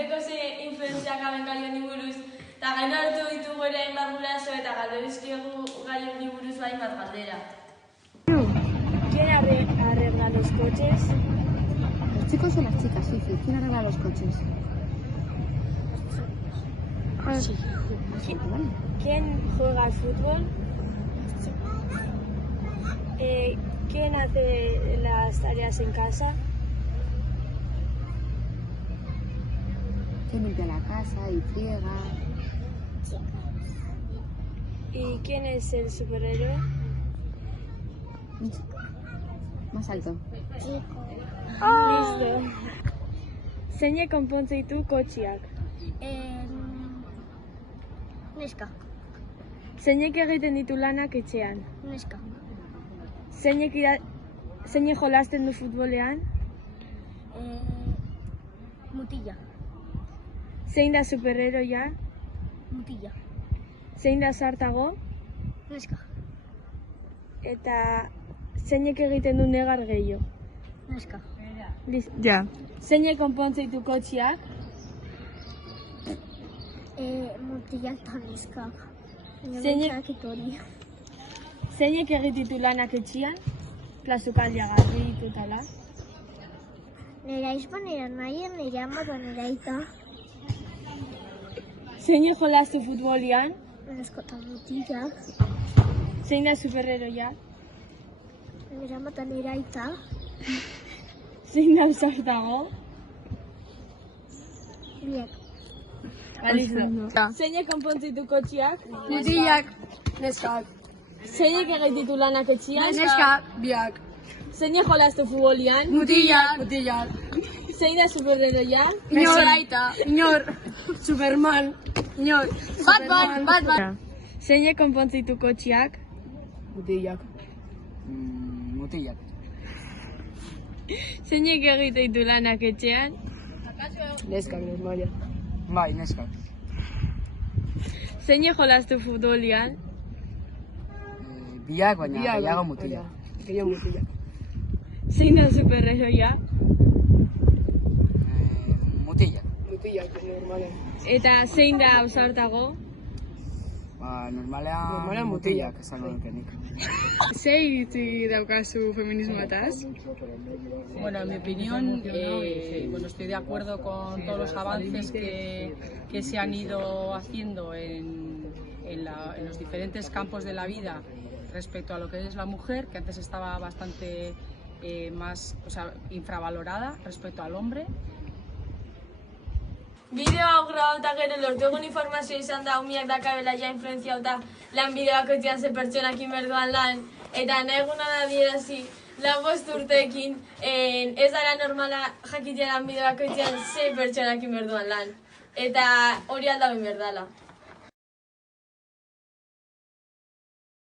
jakiteko ze influenziak haben gai honi buruz, eta gain hartu ditugu ere hainbat guraso eta galde dizkiegu gai honi buruz hainbat galdera. ¿Quién arregla los coches? Los chicos o las chicas, Fifi. ¿Quién arregla los coches? Sí. ¿Quién juega al fútbol? ¿Quién hace las tareas en casa? ¿Quién limpia la casa y friega? ¿Y quién es el superhéroe? Más alto. Listo. Zeine konpontze ditu kotxiak. Neska. Zeinek egiten ditu lanak etxean. Neska. Zeinek jolasten du futbolean. Mutilla. Zein da superheroia. Mutilla. Zein da sartago. Neska. Eta zeinek egiten du negar gehiago. Neska. Ja. Zeinek konpontze ditu kotxiak. Mutilla eta neska. Zeinek egiten ditu lanak etxean. Plazukaldia garbi ditutala. Nera izba, nera nahi, nera ama da nera aita. Zeinek jolastu futbolian. Neska eta mutilla. Zein da superheroia. Nera ama da nera aita. Zein da sartago. Biak. Zeinek konpontze ditu kotxiak. Mutillak. Neskak. Zeinek egiten ditu lanak etxean. Neskak. Biak. Zeinek jolastu futbolian. Mutillak. Mutillak. Zein da superheroia. Inor. Inor. Superman. Inor. Batman. Zeinek konpontze ditu kotxiak. Mutillak. Mutillak. Zeinek egiten ditu lanak etxean. Neskak, normalia. Bai, neskak. Zeinek jolastu futbolian. Biak, baina gehiago mutila. Gehiago mutila. Zein da superheroia. Mutila. Mutillak, normalia. Eta zein da ausartago. Normalean mutilak esango dukenik. Ze iritzi daukazu feminismoetaz? Bueno, en mi opinión, estoy de acuerdo con todos los avances que se han ido haciendo en los diferentes campos de la vida respecto a lo que es la mujer, que antes estaba bastante infravalorada respecto al hombre. Bideo hau grabauta gero lortu egun informazio izan da umiak dakabela ja influenziauta lan bideoak etxean ze pertsonak inberduan lan, eta naheguna da dierazi lan 5 urteekin ez dara normala jakitea lan bideoak etxean ze pertsonak inberduan lan, eta hori aldabin berdala.